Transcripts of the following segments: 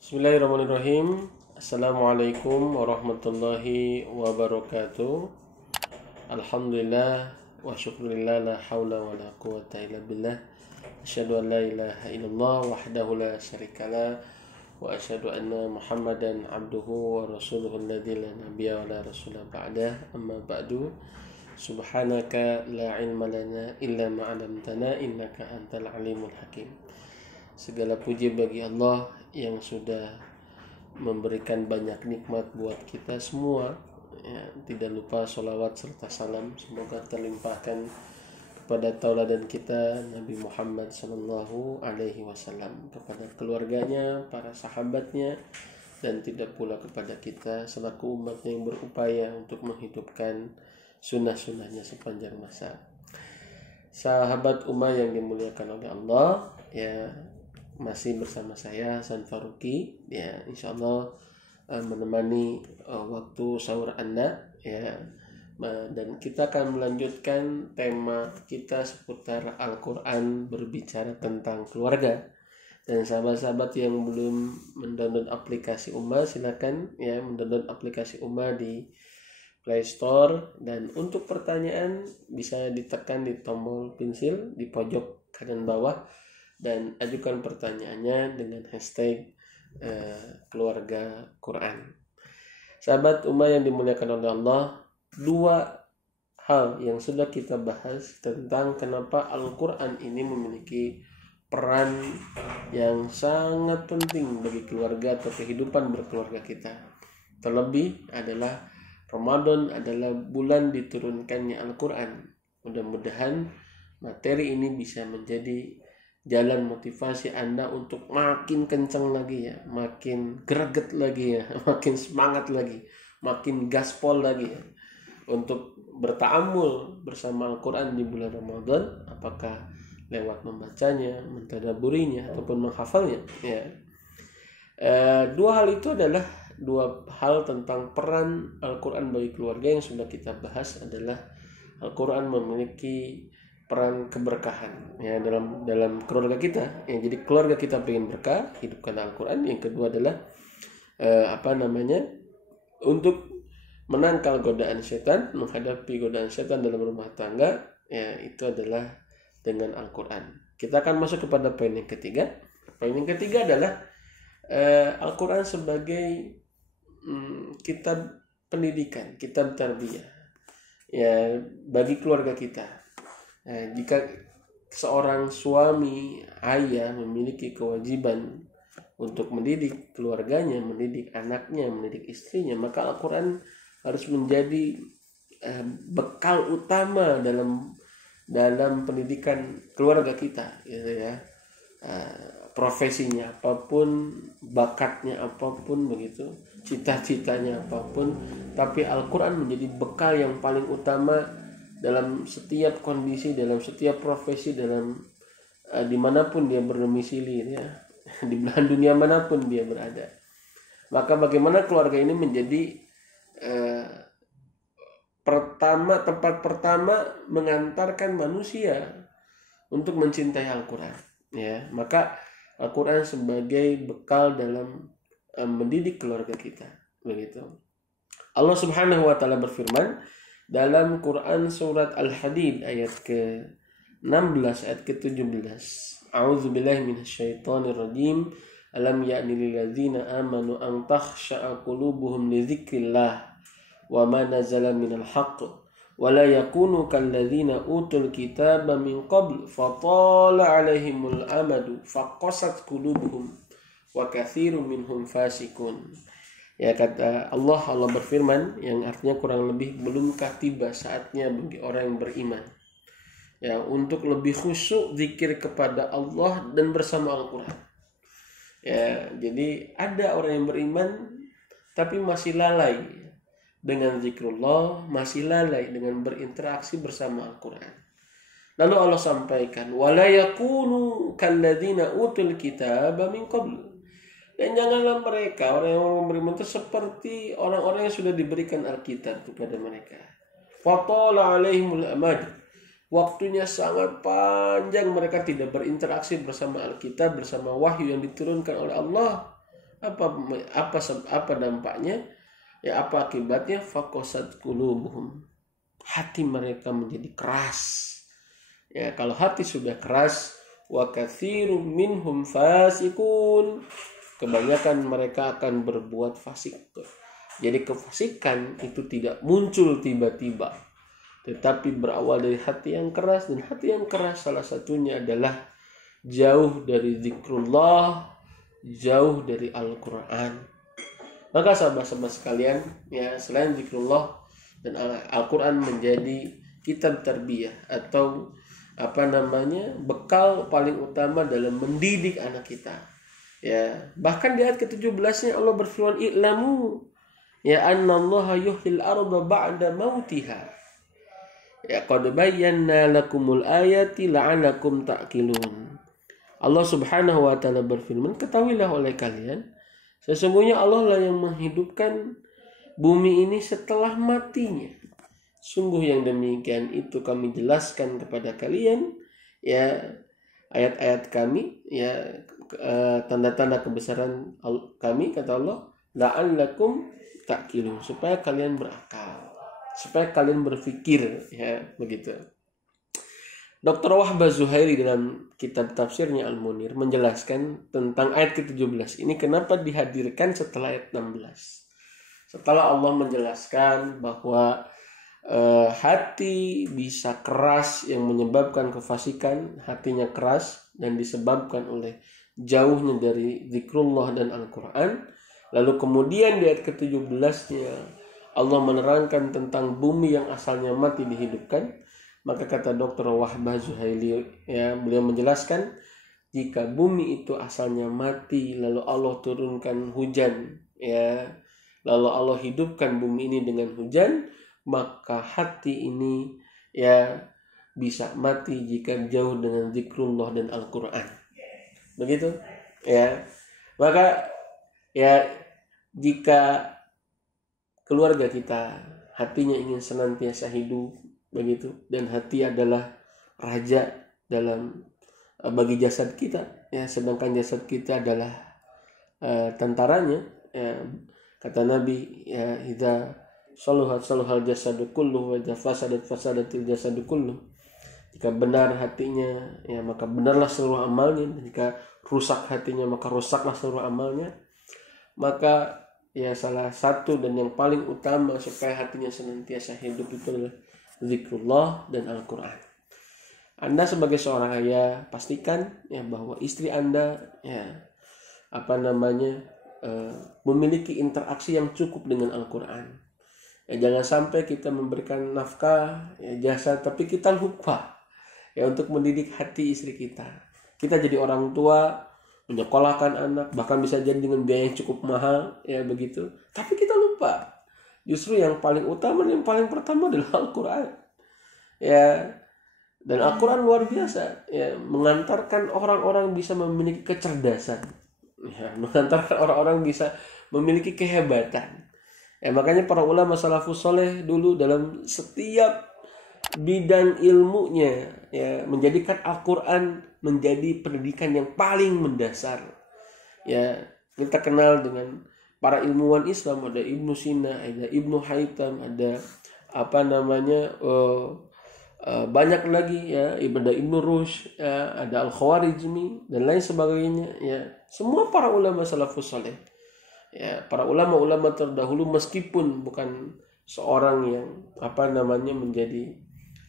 Bismillahirrahmanirrahim. Assalamualaikum warahmatullahi wabarakatuh. Alhamdulillah wa syukurillah la hawla wa la quwata illa billah. Asyhadu an la ilaha illallah wahdahu la syarikalah wa asyhadu anna Muhammadan abduhu wa rasuluhu alladzi la nabiyya wa la rasula ba'dah. Amma ba'du. Subhanaka la ilma lana illa ma 'allamtana innaka antal alimul hakim. Segala puji bagi Allah yang sudah memberikan banyak nikmat buat kita semua ya, tidak lupa sholawat serta salam semoga terlimpahkan kepada tauladan kita Nabi Muhammad sallallahu alaihi wasallam, kepada keluarganya, para sahabatnya, dan tidak pula kepada kita selaku umat yang berupaya untuk menghidupkan sunnah-sunnahnya sepanjang masa. Sahabat umat yang dimuliakan oleh Allah, ya, masih bersama saya Hasan Faruqi, ya, insyaallah menemani waktu sahur Anda, ya, dan kita akan melanjutkan tema kita seputar Al-Quran berbicara tentang keluarga. Dan sahabat-sahabat yang belum mendownload aplikasi Ummah, silakan ya mendownload aplikasi Ummah di Play Store, dan untuk pertanyaan bisa ditekan di tombol pensil di pojok kanan bawah dan ajukan pertanyaannya dengan hashtag keluarga Quran. Sahabat umat yang dimuliakan oleh Allah, dua hal yang sudah kita bahas tentang kenapa Al-Quran ini memiliki peran yang sangat penting bagi keluarga atau kehidupan berkeluarga kita. Terlebih adalah Ramadan adalah bulan diturunkannya Al-Quran. Mudah-mudahan materi ini bisa menjadi jalan motivasi Anda untuk makin kencang lagi ya, makin greget lagi ya, makin semangat lagi, makin gaspol lagi ya, untuk berta'amul bersama Al-Quran di bulan Ramadan, apakah lewat membacanya, mentadaburinya, ataupun menghafalnya ya. Dua hal itu adalah dua hal tentang peran Al-Quran bagi keluarga yang sudah kita bahas. Adalah Al-Quran memiliki peran keberkahan ya dalam keluarga kita ya. Jadi keluarga kita pengen berkah, hidupkan Al-Quran. Yang kedua adalah untuk menangkal godaan setan, menghadapi godaan setan dalam rumah tangga ya, itu adalah dengan Al-Quran. Kita akan masuk kepada poin yang ketiga. Poin yang ketiga adalah Al-Quran sebagai kitab pendidikan, kitab tarbiyah ya bagi keluarga kita. Jika seorang suami, ayah memiliki kewajiban untuk mendidik keluarganya, mendidik anaknya, mendidik istrinya, maka Al-Quran harus menjadi bekal utama dalam pendidikan keluarga kita, gitu ya. Profesinya apapun, bakatnya apapun, begitu, cita-citanya apapun, tapi Al-Quran menjadi bekal yang paling utama dalam setiap kondisi, dalam setiap profesi, dalam dimanapun dia berdomisili ya, di belahan dunia manapun dia berada. Maka bagaimana keluarga ini menjadi tempat pertama mengantarkan manusia untuk mencintai Al-Quran ya. Maka Al-Quran sebagai bekal dalam mendidik keluarga kita, begitu. Allah Subhanahu wa taala berfirman dalam Quran surat Al-Hadid ayat ke-16 ayat ke-17. A'udzubillahi minasyaitonirrajim. Alam ya'ni lil ladzina amanu an takhsha'a qulubuhum li dzikrillah wa ma nazala minal haqq wa la yakunu kal ladzina utul kitaba min qabl fatala 'alaihimul amadu faqasat qulubuhum wa katsirun minhum fasikun. Ya, kata Allah berfirman yang artinya kurang lebih, belumkah tiba saatnya bagi orang yang beriman ya untuk lebih khusyuk zikir kepada Allah dan bersama Al-Quran ya. Jadi ada orang yang beriman tapi masih lalai dengan zikrullah, masih lalai dengan berinteraksi bersama Al-Quran. Lalu Allah sampaikan wala yakunu kalladzina utul kitaba min qabl. Dan janganlah mereka, orang yang beriman itu, seperti orang-orang yang sudah diberikan Alkitab kepada mereka. Fatala alaihimul amad. Waktunya sangat panjang mereka tidak berinteraksi bersama Alkitab, bersama wahyu yang diturunkan oleh Allah. Apa dampaknya? Ya, apa akibatnya? Faqasat qulubuhum. Hati mereka menjadi keras. Ya, kalau hati sudah keras, wa katsirum minhum fasikun. Kebanyakan mereka akan berbuat fasik. Jadi kefasikan itu tidak muncul tiba-tiba, tetapi berawal dari hati yang keras. Dan hati yang keras salah satunya adalah jauh dari zikrullah, jauh dari Al-Quran. Maka sahabat-sahabat sekalian, ya, selain zikrullah dan Al-Quran menjadi kitab tarbiyah atau bekal paling utama dalam mendidik anak kita. Ya, bahkan di ayat ke-17-nya Allah berfirman, "I'lamu ya annallaha yuhyil arda ba'da mautiha. Ya qad bayyana lakumul ayati la'alakum ta'qilun." Allah Subhanahu wa taala berfirman, "Ketahuilah oleh kalian, sesungguhnya Allah lah yang menghidupkan bumi ini setelah matinya. Sungguh yang demikian itu kami jelaskan kepada kalian, ya, ayat-ayat kami, ya, tanda-tanda kebesaran kami," kata Allah, "la'allakum ta'qilun," supaya kalian berakal, supaya kalian berpikir, ya, begitu. Dr. Wahbah Zuhairi dalam kitab tafsirnya Al-Munir menjelaskan tentang ayat ke-17 ini kenapa dihadirkan setelah ayat 16. Setelah Allah menjelaskan bahwa hati bisa keras yang menyebabkan kefasikan, hatinya keras dan disebabkan oleh jauhnya dari zikrullah dan Al-Quran. Lalu kemudian di ayat ke-17-nya Allah menerangkan tentang bumi yang asalnya mati dihidupkan. Maka kata Dr. Wahbah Zuhaili, ya, beliau menjelaskan, jika bumi itu asalnya mati lalu Allah turunkan hujan, ya, lalu Allah hidupkan bumi ini dengan hujan, maka hati ini, ya, bisa mati jika jauh dengan zikrullah dan Al-Quran. Begitu, ya. Maka, ya, jika keluarga kita hatinya ingin senantiasa hidup, begitu, dan hati adalah raja dalam bagi jasad kita, ya, sedangkan jasad kita adalah tentaranya, ya. Kata Nabi, ya, idza saluhal jasadu kulluh wa idza fasadatil jasadu kulluh. Jika benar hatinya, ya, maka benarlah seluruh amalnya. Jika rusak hatinya, maka rusaklah seluruh amalnya. Maka, ya, salah satu dan yang paling utama supaya hatinya senantiasa hidup itu adalah zikrullah dan Al-Quran. Anda sebagai seorang ayah, pastikan, ya, bahwa istri Anda, ya, memiliki interaksi yang cukup dengan Al-Quran. Ya, jangan sampai kita memberikan nafkah, ya, jasa, tapi kita lupa, ya, untuk mendidik hati istri kita. Kita jadi orang tua, menyekolahkan anak, bahkan bisa jadi dengan biaya yang cukup mahal, ya, begitu. Tapi kita lupa. Justru yang paling utama dan yang paling pertama adalah Al-Quran. Ya, dan Al-Quran luar biasa, ya, mengantarkan orang-orang bisa memiliki kecerdasan, ya, mengantarkan orang-orang bisa memiliki kehebatan. Ya, makanya para ulama salafus soleh dulu dalam setiap bidang ilmunya, ya, menjadikan Al-Quran menjadi pendidikan yang paling mendasar. Ya, kita kenal dengan para ilmuwan Islam, ada Ibnu Sina, ada Ibnu Haytham, ada banyak lagi, ya, ada Ibnu Rushd, ya, ada Al-Khawarizmi dan lain sebagainya, ya. Semua para ulama salafus saleh, ya, para ulama-ulama terdahulu, meskipun bukan seorang yang menjadi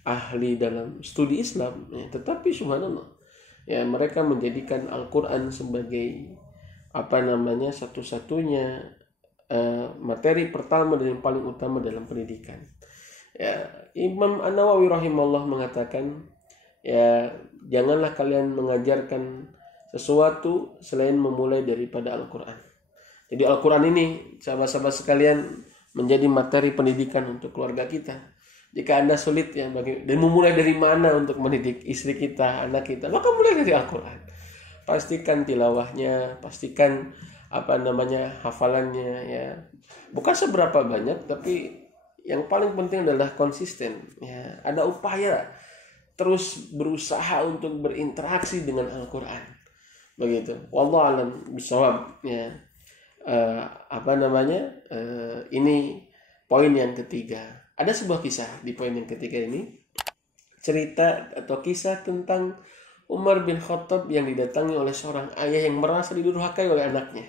ahli dalam studi Islam, ya, tetapi subhanallah, ya, mereka menjadikan Al-Quran sebagai satu-satunya materi pertama dan yang paling utama dalam pendidikan. Ya, Imam An-Nawawi rahimahullah mengatakan, ya, janganlah kalian mengajarkan sesuatu selain memulai daripada Al-Quran. Jadi Al-Quran ini, sahabat-sahabat sekalian, menjadi materi pendidikan untuk keluarga kita. Jika Anda sulit, ya, dan memulai dari mana untuk mendidik istri kita, anak kita, maka mulai dari Al-Quran. Pastikan tilawahnya, pastikan hafalannya, ya. Bukan seberapa banyak, tapi yang paling penting adalah konsisten, ya. Ada upaya terus berusaha untuk berinteraksi dengan Al-Quran, begitu. Wallahu a'lam bishawab, ya. Ini poin yang ketiga. Ada sebuah kisah di poin yang ketiga ini, cerita atau kisah tentang Umar bin Khattab yang didatangi oleh seorang ayah yang merasa didurhakai oleh anaknya.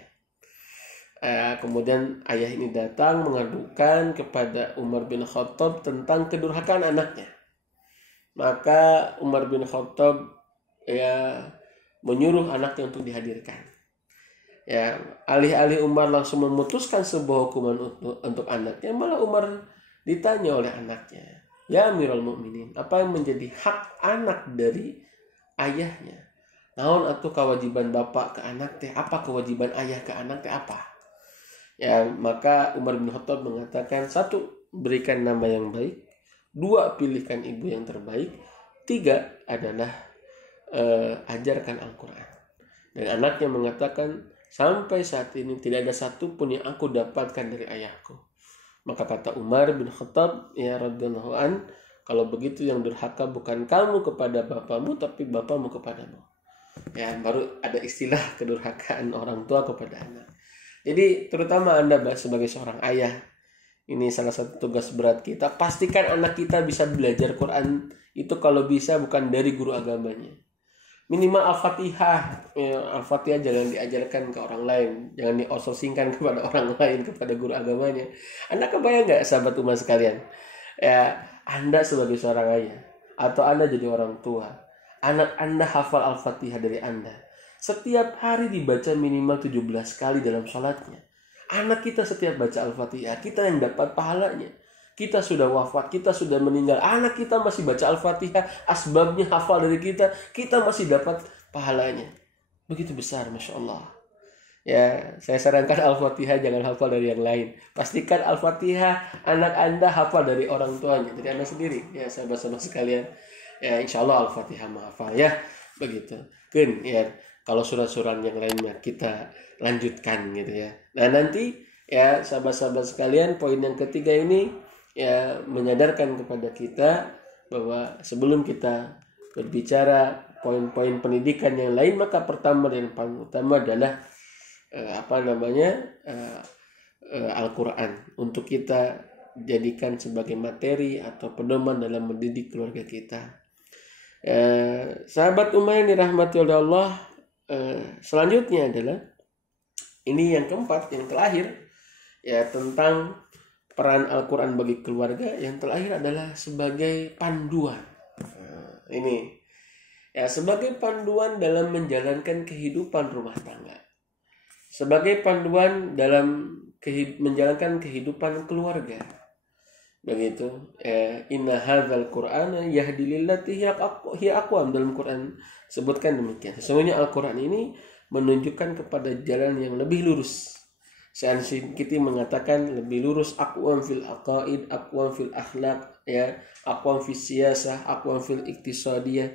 Kemudian ayah ini datang mengadukan kepada Umar bin Khattab tentang kedurhakaan anaknya. Maka Umar bin Khattab menyuruh anaknya untuk dihadirkan. Alih-alih Umar langsung memutuskan sebuah hukuman untuk anaknya, malah Umar ditanya oleh anaknya, "Ya Amirul Mukminin, apa yang menjadi hak anak dari ayahnya? Naon atuh kewajiban bapak ke anak teh? Apa kewajiban ayah ke anak teh apa?" Maka Umar bin Khattab mengatakan, 1, berikan nama yang baik, 2, pilihkan ibu yang terbaik, 3 adalah ajarkan Al-Quran. Dan anaknya mengatakan, sampai saat ini tidak ada satupun yang aku dapatkan dari ayahku. Maka kata Umar bin Khattab, ya radhiyallahu an, kalau begitu yang durhaka bukan kamu kepada bapamu, tapi bapamu kepadamu. Baru ada istilah kedurhakaan orang tua kepada anak. Jadi terutama Anda sebagai seorang ayah, ini salah satu tugas berat kita. Pastikan anak kita bisa belajar Quran itu kalau bisa bukan dari guru agamanya. Minimal Al-Fatihah. Al-Fatihah jangan diajarkan ke orang lain, jangan diososingkan kepada orang lain, kepada guru agamanya. Anda kebayang nggak sahabat umat sekalian? Anda sebagai seorang ayah atau Anda jadi orang tua, anak Anda hafal Al-Fatihah dari Anda. Setiap hari dibaca minimal 17 kali dalam sholatnya. Anak kita setiap baca Al-Fatihah, kita yang dapat pahalanya. Kita sudah wafat, kita sudah meninggal, anak kita masih baca Al-Fatihah, asbabnya hafal dari kita masih dapat pahalanya. Begitu besar, Masya Allah. Saya sarankan Al-Fatihah jangan hafal dari yang lain. Pastikan Al-Fatihah anak Anda hafal dari orang tuanya, dari Anda sendiri. Sahabat-sahabat sekalian, insya Allah Al-Fatihah menghafal begitu. Kalau surat-surat yang lainnya kita lanjutkan gitu. Nah nanti sahabat-sahabat sekalian, poin yang ketiga ini menyadarkan kepada kita bahwa sebelum kita berbicara poin-poin pendidikan yang lain, maka pertama dan paling utama adalah Al-Quran untuk kita jadikan sebagai materi atau pedoman dalam mendidik keluarga kita. Sahabat umat yang dirahmati oleh Allah, selanjutnya adalah ini yang keempat, yang terakhir, tentang peran Al-Quran bagi keluarga. Yang terakhir adalah sebagai panduan. Sebagai panduan dalam menjalankan kehidupan rumah tangga, sebagai panduan dalam menjalankan kehidupan keluarga. Begitu. Inna hadzal Qur'ana yahdi lillati hiya aqwam, dalam Quran sebutkan demikian. Sesungguhnya Al-Quran ini menunjukkan kepada jalan yang lebih lurus. Syekh Kiti mengatakan lebih lurus, aqwam fil aqaid, aqwam fil akhlaq, aqwam fil siyasah, aqwam fil iktisadiyah.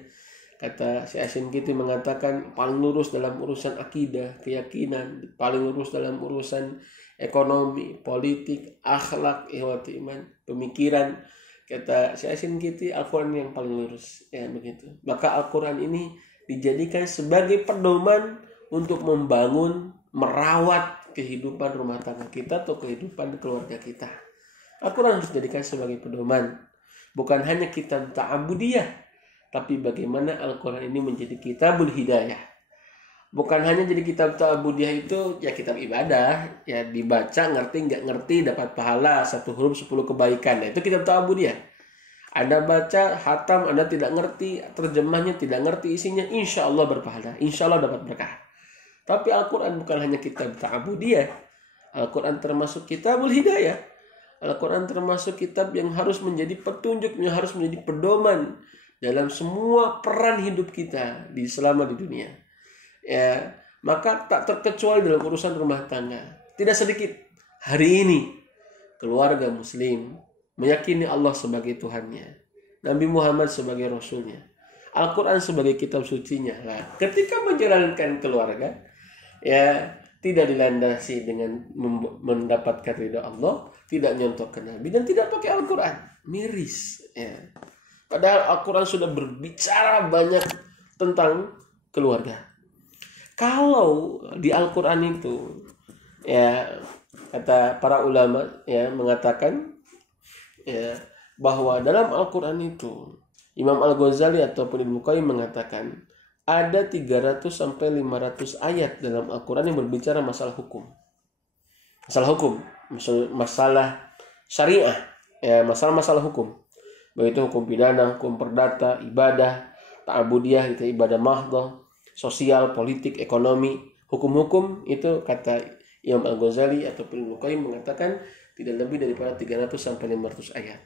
Kata Syekh Kiti mengatakan paling lurus dalam urusan akidah, keyakinan, paling lurus dalam urusan ekonomi, politik, akhlak, ihwati iman, pemikiran. Kata Syekh Kiti, Al-Quran yang paling lurus, begitu. Maka Al-Quran ini dijadikan sebagai pedoman untuk membangun, merawat kehidupan rumah tangga kita atau kehidupan keluarga kita. Al-Quran harus dijadikan sebagai pedoman. Bukan hanya kitab ta'abudiyah, tapi bagaimana Al-Quran ini menjadi kitabul hidayah. Bukan hanya jadi kitab ta'abudiyah itu kitab ibadah, dibaca ngerti nggak ngerti dapat pahala 1 huruf 10 kebaikan. Itu kitab ta'abudiyah. Anda baca hatam, Anda tidak ngerti terjemahnya, tidak ngerti isinya, insya Allah berpahala, insya Allah dapat berkah. Tapi Al-Quran bukan hanya kitab ta'abudiyah. Al-Quran termasuk kitabul hidayah. Al-Quran termasuk kitab yang harus menjadi petunjuk, yang harus menjadi pedoman dalam semua peran hidup kita selama di dunia. Maka tak terkecuali dalam urusan rumah tangga. Tidak sedikit hari ini keluarga muslim meyakini Allah sebagai Tuhannya, Nabi Muhammad sebagai Rasulnya, Al-Quran sebagai kitab sucinya. Ketika menjalankan keluarga, tidak dilandasi dengan mendapatkan ridha Allah, tidak nyontok ke Nabi, dan tidak pakai Al-Quran, miris. Padahal Al-Quran sudah berbicara banyak tentang keluarga. Kalau di Al-Quran itu Ya, kata para ulama ya mengatakan ya bahwa dalam Al-Qur'an itu Imam Al-Ghazali ataupun Ibnu Qayyim mengatakan ada 300 sampai 500 ayat dalam Al-Qur'an yang berbicara masalah hukum. Masalah syariah, ya, masalah hukum. Baik itu hukum pidana, hukum perdata, ibadah, ta'abudiyah, itu ibadah mahdhah, sosial, politik, ekonomi, hukum-hukum itu kata Imam Al-Ghazali ataupun Ibnu Qayyim mengatakan tidak lebih daripada 300 sampai 500 ayat.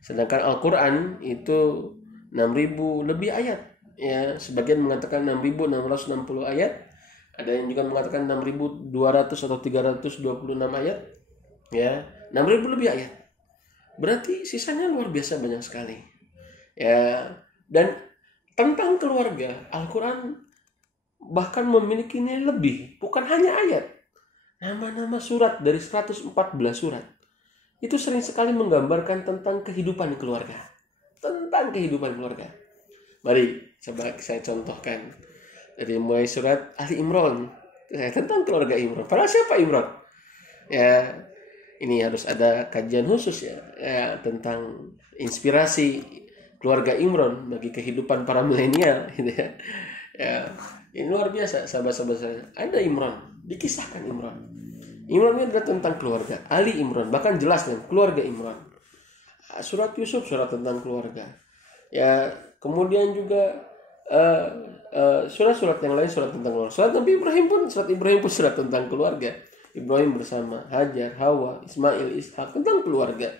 Sedangkan Al-Qur'an itu 6.000 lebih ayat. Ya, sebagian mengatakan 6.660 ayat. Ada yang juga mengatakan 6.200 atau 326 ayat. Ya, 6.000 lebih ayat. Berarti sisanya luar biasa banyak sekali. Ya, dan tentang keluarga, Al-Qur'an bahkan memiliki nilai lebih, bukan hanya ayat. Nama-nama surat dari 114 surat itu sering sekali menggambarkan tentang kehidupan keluarga. Mari coba saya contohkan. Dari mulai surat Ali Imran tentang keluarga Imran. Padahal siapa Imran? Ya, ini harus ada kajian khusus ya tentang inspirasi keluarga Imran bagi kehidupan para milenial gitu ya. Ya, ini luar biasa sahabat-sahabat saya. Ada Imran, dikisahkan Imran. Imran ini adalah tentang keluarga. Ali Imran bahkan jelas dengan keluarga Imran. Surat Yusuf surat tentang keluarga. Ya, kemudian juga surat-surat yang lain surat tentang keluarga. Surat Ibrahim pun surat tentang keluarga. Ibrahim bersama Hajar, Hawa, Ismail, Ishak tentang keluarga.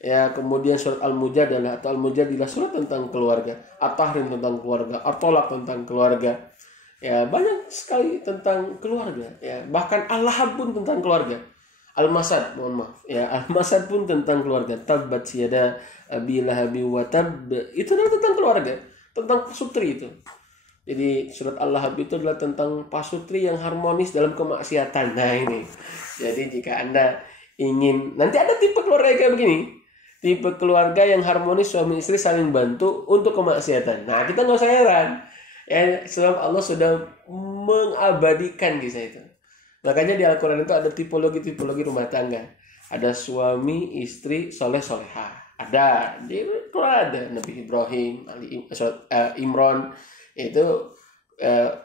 Ya, kemudian surat Al-Mujadalah atau Al-Mujadilah surat tentang keluarga. At-Tahrim tentang keluarga, At-Tolak tentang keluarga. Ya, banyak sekali tentang keluarga. Ya, bahkan Al-Lahab pun tentang keluarga. Al-Masad, ya, Al-Masad pun tentang keluarga. Tabbat yada abi lahabi wa tab, itu adalah tentang keluarga, tentang pasutri itu. Jadi surat Al-Lahab itu adalah tentang pasutri yang harmonis dalam kemaksiatan. Nah ini. Jadi jika Anda ingin, nanti ada tipe keluarga kayak begini. Tipe keluarga yang harmonis, suami istri saling bantu untuk kemaksiatan. Nah kita nggak usah heran. Ya, sebab Allah sudah mengabadikan kisah itu. Makanya di Al-Quran itu ada tipologi rumah tangga. Ada suami, istri, soleh-solehah. Ada. Di Quran ada. Nabi Ibrahim, Imran. Itu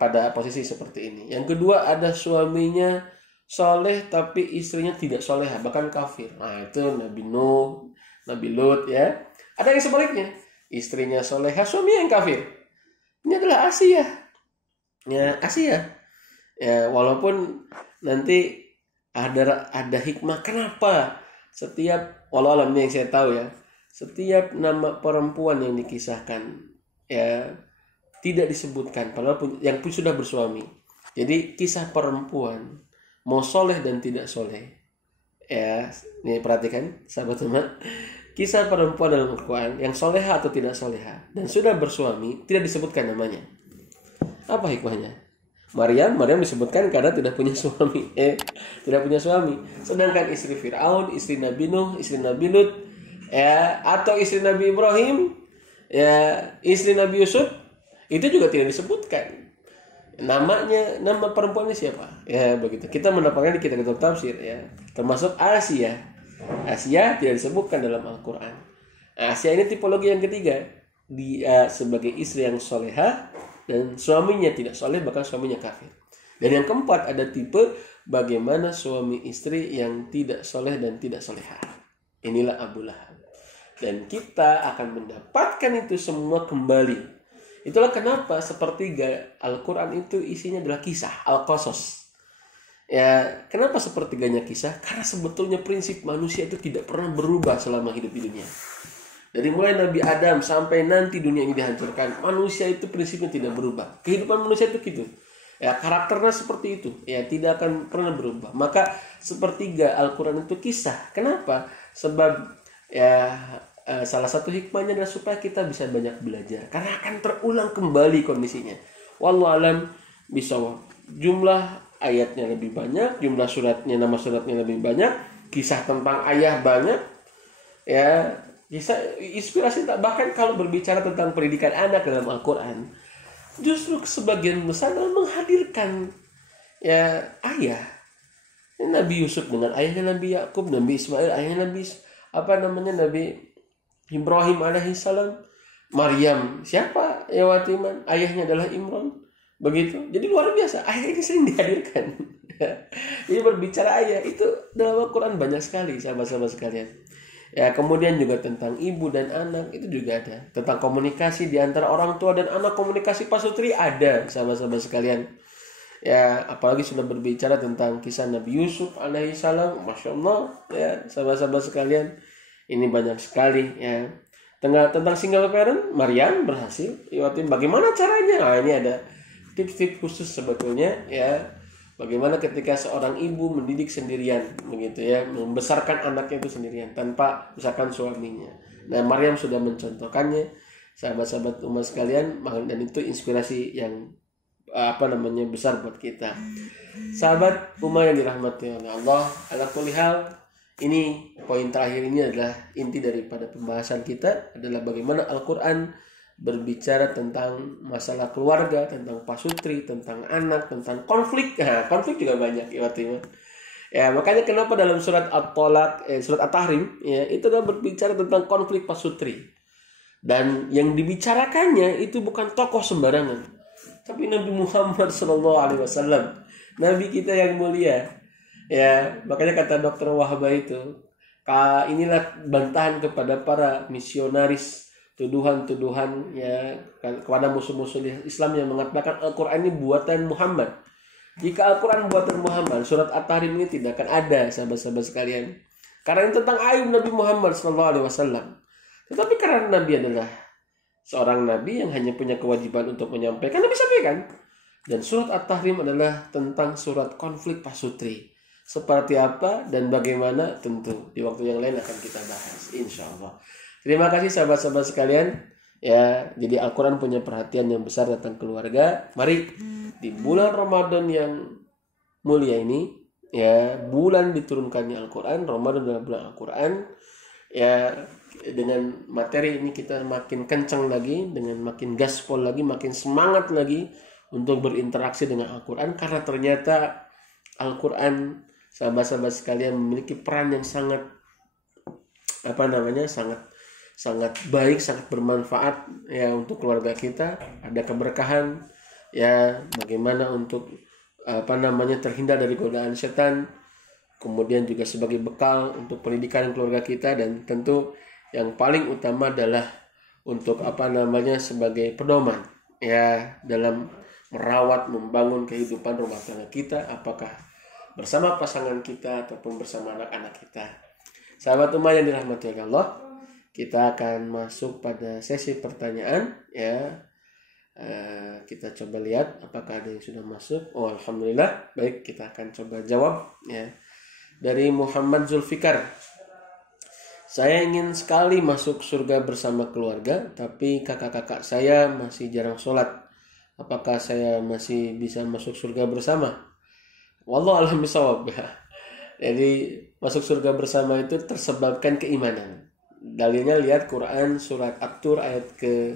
pada posisi seperti ini. Yang kedua ada suaminya soleh tapi istrinya tidak solehah. Bahkan kafir. Nah itu Nabi Nuh, Nabi Lut ya. Ada yang sebaliknya. Istrinya solehah, suaminya yang kafir. Ini adalah Asia. Ya, Asia. Ya, walaupun nanti ada hikmah kenapa setiap walau alam yang saya tahu ya, setiap nama perempuan yang dikisahkan ya tidak disebutkan padahal yang pun sudah bersuami. Jadi kisah perempuan mau soleh dan tidak soleh ya, ini perhatikan sahabat umat, kisah perempuan dalam Al-Quran yang soleha atau tidak soleha dan sudah bersuami tidak disebutkan namanya. Apa hikmahnya? Maryam disebutkan karena tidak punya suami, tidak punya suami. Sedangkan istri Fir'aun, istri Nabi Nuh, istri Nabi Lut, ya, atau istri Nabi Ibrahim, ya, istri Nabi Yusuf, itu juga tidak disebutkan. Nama perempuannya siapa? Ya begitu. Kita mendapatkan di kitab tafsir, ya, termasuk Asia. Asia tidak disebutkan dalam Al-Quran. Asia ini tipologi yang ketiga. Dia sebagai istri yang solehah dan suaminya tidak soleh, bahkan suaminya kafir. Dan yang keempat ada tipe bagaimana suami istri yang tidak soleh dan tidak solehah. Inilah Abu Lahab. Dan kita akan mendapatkan itu semua kembali. Itulah kenapa sepertiga Al-Quran itu isinya adalah kisah, Al-Qasas. Ya, kenapa sepertiganya kisah? Karena sebetulnya prinsip manusia itu tidak pernah berubah selama hidup di dunia. Dari mulai Nabi Adam sampai nanti dunia ini dihancurkan, manusia itu prinsipnya tidak berubah. Kehidupan manusia itu gitu. Ya, karakternya seperti itu. Ya, tidak akan pernah berubah. Maka sepertiga Al-Quran itu kisah. Kenapa? Sebab ya salah satu hikmahnya adalah supaya kita bisa banyak belajar. Karena akan terulang kembali kondisinya. Wallahu alam bisawab. Jumlah ayatnya lebih banyak, jumlah suratnya, nama suratnya lebih banyak, kisah tentang ayah banyak. Ya, bisa inspirasi tak, bahkan kalau berbicara tentang pendidikan anak dalam Al-Quran, justru sebagian besar adalah menghadirkan ya ayah. Ini Nabi Yusuf dengan ayahnya Nabi Yakub, Nabi Ismail, ayahnya Nabi Ibrahim alaihissalam, Maryam siapa? Yawatiman, ayahnya adalah Imran. Begitu. Jadi luar biasa. Ayah ini sering dihadirkan. Jadi berbicara ayah itu dalam Al-Quran banyak sekali, sahabat-sahabat sekalian. Ya, kemudian juga tentang ibu dan anak itu juga ada. Tentang komunikasi di antara orang tua dan anak, komunikasi pasutri ada, sahabat-sahabat sekalian. Ya, apalagi sudah berbicara tentang kisah Nabi Yusuf alaihissalam, masya Allah, ya, sahabat-sahabat sekalian, ini banyak sekali, ya. Tentang single parent, Maryam berhasil. Bagaimana caranya? Nah, ini ada tips-tips khusus sebetulnya, ya. Bagaimana ketika seorang ibu mendidik sendirian, begitu ya, membesarkan anaknya itu sendirian tanpa misalkan suaminya. Nah, Maryam sudah mencontohkannya, sahabat-sahabat umat sekalian, dan itu inspirasi yang besar buat kita. Sahabat umat yang dirahmati oleh Allah, ala kulli hal, ini poin terakhir ini adalah inti daripada pembahasan kita adalah bagaimana Al-Quran berbicara tentang masalah keluarga, tentang pasutri, tentang anak, tentang konflik. Nah, konflik juga banyak ya, ya, makanya kenapa dalam surat surat At-Tahrim, ya, itu adalah berbicara tentang konflik pasutri. Dan yang dibicarakannya itu bukan tokoh sembarangan, tapi Nabi Muhammad SAW, Nabi kita yang mulia. Ya, makanya kata Dr. Wahbah itu, inilah bantahan kepada para misionaris, tuduhan-tuduhan ya kepada musuh-musuh Islam yang mengatakan Al-Quran ini buatan Muhammad. Jika Al-Quran buatan Muhammad, surat At-Tahrim ini tidak akan ada, sahabat-sahabat sekalian. Karena ini tentang aib Nabi Muhammad SAW. Tetapi karena Nabi adalah seorang Nabi yang hanya punya kewajiban untuk menyampaikan, Nabi sampaikan. Dan surat At-Tahrim adalah tentang surat konflik pasutri. Seperti apa dan bagaimana tentu di waktu yang lain akan kita bahas, insya Allah. Terima kasih sahabat-sahabat sekalian. Ya, jadi Al-Quran punya perhatian yang besar tentang keluarga. Mari di bulan Ramadan yang mulia ini, ya, bulan diturunkannya Al-Quran, Ramadan adalah bulan Al-Quran. Ya, dengan materi ini kita makin kencang lagi, dengan makin gaspol lagi, makin semangat lagi untuk berinteraksi dengan Al-Quran, karena ternyata Al-Quran, sahabat-sahabat sekalian, memiliki peran yang sangat sangat baik, sangat bermanfaat ya untuk keluarga kita. Ada keberkahan ya, bagaimana untuk terhindar dari godaan setan, kemudian juga sebagai bekal untuk pendidikan keluarga kita, dan tentu yang paling utama adalah untuk sebagai pedoman ya dalam merawat, membangun kehidupan rumah tangga kita, apakah bersama pasangan kita ataupun bersama anak-anak kita. Sahabat umat yang dirahmati oleh Allah, kita akan masuk pada sesi pertanyaan ya. Kita coba lihat apakah ada yang sudah masuk. Oh, alhamdulillah. Baik, kita akan coba jawab ya. Dari Muhammad Zulfikar. Saya ingin sekali masuk surga bersama keluarga, tapi kakak-kakak saya masih jarang sholat. Apakah saya masih bisa masuk surga bersama? Wallahu a'lam bishawab. Jadi masuk surga bersama itu tersebabkan keimanan. Dalilnya lihat Quran surat At-Tur ayat ke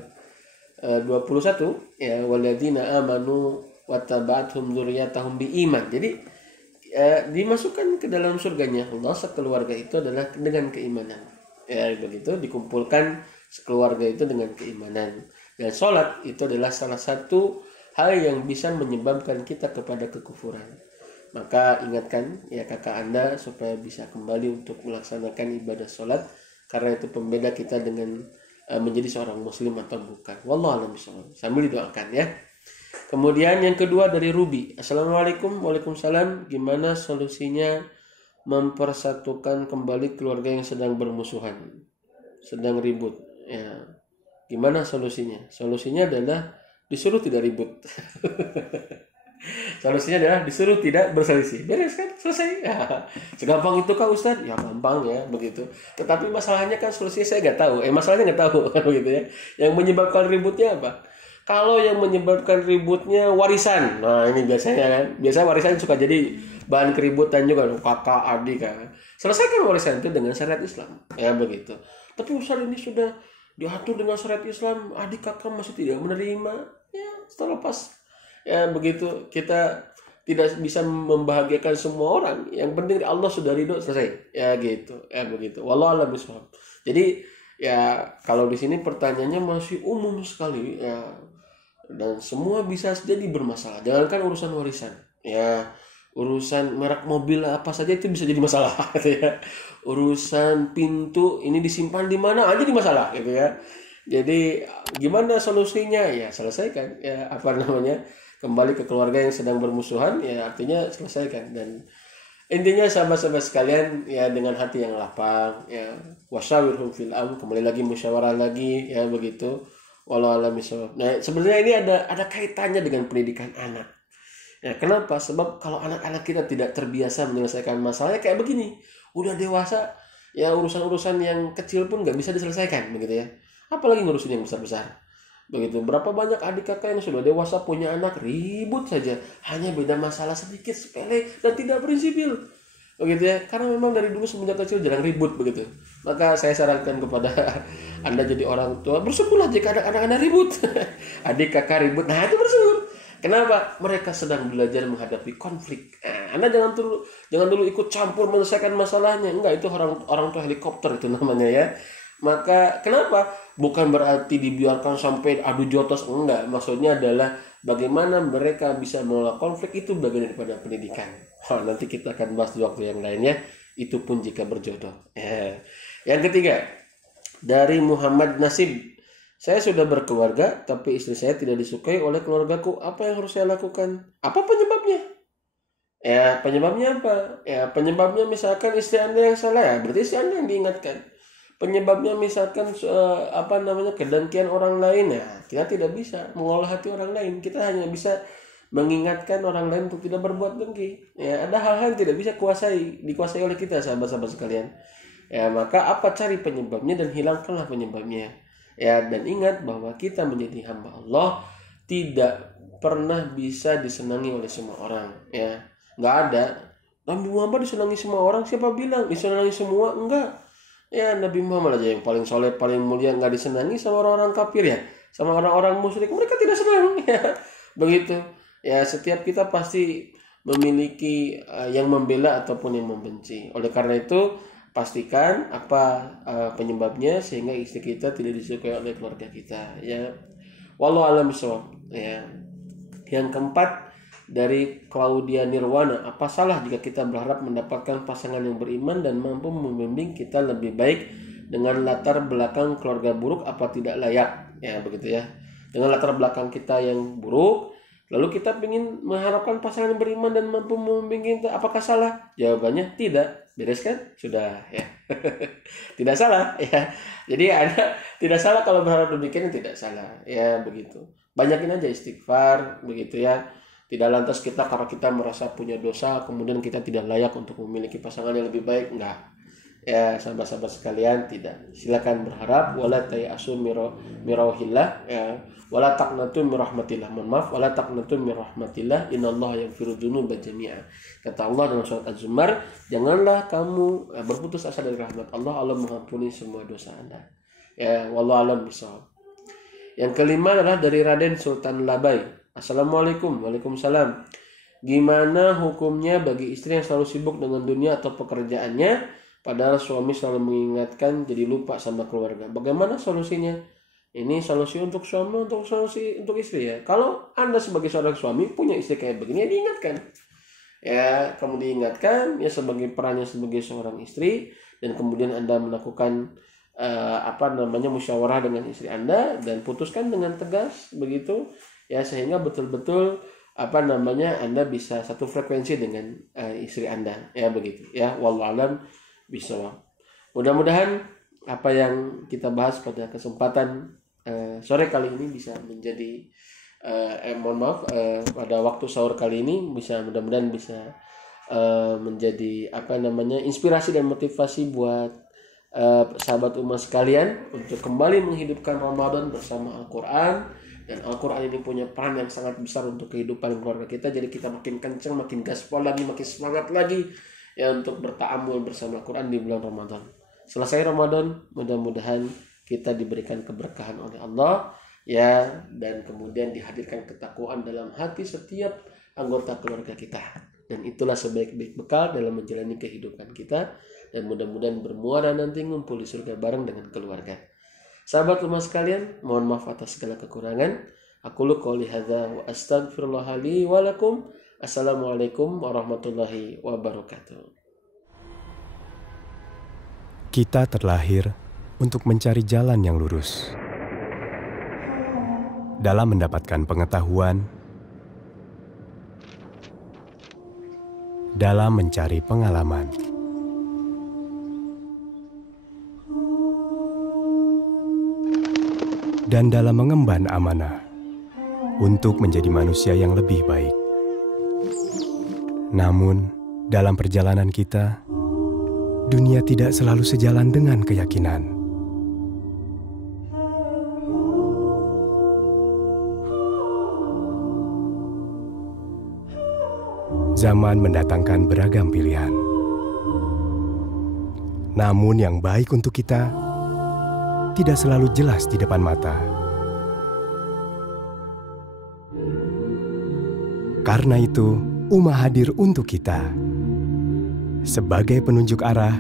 21 ya, walladzina amanu wattaba'athum dzurriyyatahum biiman. Jadi dimasukkan ke dalam surganya Allah sekeluarga itu adalah dengan keimanan. Ya, begitu dikumpulkan sekeluarga itu dengan keimanan. Dan sholat itu adalah salah satu hal yang bisa menyebabkan kita kepada kekufuran. Maka ingatkan ya kakak Anda supaya bisa kembali untuk melaksanakan ibadah sholat, karena itu pembeda kita dengan menjadi seorang muslim atau bukan. Wallahu a'lam bishawab. Sambil didoakan ya. Kemudian yang kedua dari Ruby. Assalamualaikum. Waalaikumsalam. Gimana solusinya mempersatukan kembali keluarga yang sedang bermusuhan, sedang ribut ya. Gimana solusinya? Solusinya adalah disuruh tidak ribut. Solusinya adalah disuruh tidak berselisih. Beres kan? Selesai. Ya. Segampang itu kah Ustaz? Ya gampang ya, begitu. Tetapi masalahnya kan solusinya saya nggak tahu. Masalahnya nggak tahu kan begitu ya. Yang menyebabkan ributnya apa? Kalau yang menyebabkan ributnya warisan. Nah, ini biasanya kan. Biasanya warisan suka jadi bahan keributan juga, kakak, adik kan. Selesaikan warisan itu dengan syariat Islam. Ya begitu. Tapi Ustaz ini sudah diatur dengan syariat Islam, adik kakak masih tidak menerima. Ya, setelah lepas. Ya begitu, kita tidak bisa membahagiakan semua orang. Yang penting Allah sudah ridho, selesai. Ya gitu, ya begitu. Wallahu a'lam bishawab. Jadi ya kalau di sini pertanyaannya masih umum sekali ya, dan semua bisa jadi bermasalah. Jangankan urusan warisan, ya urusan merek mobil apa saja itu bisa jadi masalah gitu ya. Urusan pintu ini disimpan di mana aja di masalah gitu ya. Jadi gimana solusinya? Ya selesaikan, ya apa namanya, kembali ke keluarga yang sedang bermusuhan, ya artinya selesaikan. Dan intinya sahabat-sahabat sekalian, ya dengan hati yang lapang, ya wasyawirhum fil amr, kembali lagi musyawarah lagi, ya begitu. Wallahu a'lam bishawab. Nah sebenarnya ini ada kaitannya dengan pendidikan anak. Ya kenapa? Sebab kalau anak-anak kita tidak terbiasa menyelesaikan masalahnya kayak begini, udah dewasa, ya urusan-urusan yang kecil pun nggak bisa diselesaikan begitu ya. Apalagi ngurusin yang besar-besar. Begitu. Berapa banyak adik kakak yang sudah dewasa punya anak ribut saja, hanya beda masalah sedikit sepele dan tidak prinsipil. Begitu ya. Karena memang dari dulu semenjak kecil jarang ribut begitu. Maka saya sarankan kepada Anda jadi orang tua, bersyukurlah jika ada anak-anak ribut. Adik kakak ribut, nah itu bersyukur. Kenapa? Mereka sedang belajar menghadapi konflik. Anda jangan dulu ikut campur menyelesaikan masalahnya. Enggak, itu orang tua helikopter itu namanya ya. Maka kenapa? Bukan berarti dibiarkan sampai adu jotos, enggak. Maksudnya adalah bagaimana mereka bisa mengelola konflik, itu bagian daripada pendidikan. Nanti kita akan bahas di waktu yang lainnya. Itu pun jika berjodoh. Yang ketiga, dari Muhammad Nasib. Saya sudah berkeluarga, tapi istri saya tidak disukai oleh keluargaku. Apa yang harus saya lakukan? Apa penyebabnya? Ya, penyebabnya apa? Ya, penyebabnya misalkan istri Anda yang salah, ya berarti istri Anda yang diingatkan. Penyebabnya misalkan kedengkian orang lain, ya kita tidak bisa mengolah hati orang lain. Kita hanya bisa mengingatkan orang lain untuk tidak berbuat dengki. Ya, ada hal-hal yang tidak bisa dikuasai oleh kita, sahabat-sahabat sekalian. Ya, maka apa, cari penyebabnya dan hilangkanlah penyebabnya. Ya, dan ingat bahwa kita menjadi hamba Allah tidak pernah bisa disenangi oleh semua orang. Ya, nggak ada. Nabi Muhammad disenangi semua orang, siapa bilang disenangi semua? Enggak. Ya, Nabi Muhammad aja yang paling soleh, paling mulia, nggak disenangi sama orang-orang kafir ya, sama orang-orang musyrik, mereka tidak senang. Ya, begitu. Ya, setiap kita pasti memiliki yang membela ataupun yang membenci. Oleh karena itu, pastikan apa penyebabnya sehingga istri kita tidak disukai oleh keluarga kita. Ya, wallahu a'lam bishawab. Ya. Yang keempat, dari Claudia Nirwana, apa salah jika kita berharap mendapatkan pasangan yang beriman dan mampu membimbing kita lebih baik dengan latar belakang keluarga buruk, apa tidak layak? Ya begitu ya. Dengan latar belakang kita yang buruk, lalu kita ingin mengharapkan pasangan yang beriman dan mampu membimbing kita, apakah salah? Jawabannya tidak. Beres kan? Sudah ya. Tidak salah ya. Jadi ada tidak salah kalau berharap demikian, tidak salah. Ya begitu. Banyakin aja istighfar begitu ya. Tidak lantas kita karena kita merasa punya dosa kemudian kita tidak layak untuk memiliki pasangan yang lebih baik, enggak. Ya, sahabat-sahabat sekalian, tidak. Silakan berharap, wala tayasu mirauhillah, ya. Wala taqnatu mir rahmatillah. Maaf, wala taqnatu mir rahmatillah, innallaha yaghfiru dzunuba jami'a. Kata Allah dalam surat Az-Zumar, janganlah kamu berputus asa dari rahmat Allah. Allah mengampuni semua dosa Anda. Ya, wallahu a'lam bishawab. Yang kelima adalah dari Raden Sultan Labai. Assalamualaikum. Waalaikumsalam. Gimana hukumnya bagi istri yang selalu sibuk dengan dunia atau pekerjaannya, padahal suami selalu mengingatkan, jadi lupa sama keluarga? Bagaimana solusinya? Ini solusi untuk suami, untuk solusi untuk istri ya. Kalau Anda sebagai seorang suami punya istri kayak begini, ya diingatkan. Ya, kamu diingatkan ya sebagai perannya sebagai seorang istri, dan kemudian Anda melakukan musyawarah dengan istri Anda dan putuskan dengan tegas begitu. Ya, sehingga betul-betul Anda bisa satu frekuensi dengan istri Anda, ya begitu ya. Wallahu a'lam bishawab. Mudah-mudahan apa yang kita bahas pada kesempatan sore kali ini bisa menjadi pada waktu sahur kali ini mudah-mudahan bisa menjadi inspirasi dan motivasi buat sahabat umat sekalian untuk kembali menghidupkan Ramadan bersama Al-Quran. Dan Al-Quran ini punya peran yang sangat besar untuk kehidupan keluarga kita. Jadi kita makin kencang, makin gaspol lagi, makin semangat lagi ya untuk berta'amul bersama Al-Quran di bulan Ramadan. Selesai Ramadan, mudah-mudahan kita diberikan keberkahan oleh Allah ya, dan kemudian dihadirkan ketakwaan dalam hati setiap anggota keluarga kita. Dan itulah sebaik-baik bekal dalam menjalani kehidupan kita, dan mudah-mudahan bermuara nanti ngumpul di surga bareng dengan keluarga. Sahabat rumah sekalian, mohon maaf atas segala kekurangan. Aku qouli hadza wa astaghfirullah li wa lakum. Assalamualaikum warahmatullahi wabarakatuh. Kita terlahir untuk mencari jalan yang lurus. Dalam mendapatkan pengetahuan, dalam mencari pengalaman, dan dalam mengemban amanah untuk menjadi manusia yang lebih baik. Namun, dalam perjalanan kita, dunia tidak selalu sejalan dengan keyakinan. Zaman mendatangkan beragam pilihan. Namun yang baik untuk kita tidak selalu jelas di depan mata. Karena itu, Ummah hadir untuk kita sebagai penunjuk arah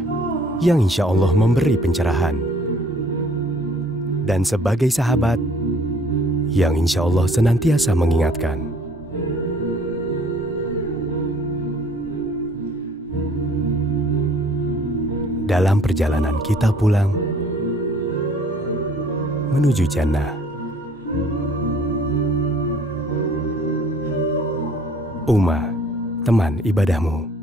yang insya Allah memberi pencerahan, dan sebagai sahabat yang insya Allah senantiasa mengingatkan. Dalam perjalanan kita pulang menuju jannah, Ummah, teman ibadahmu.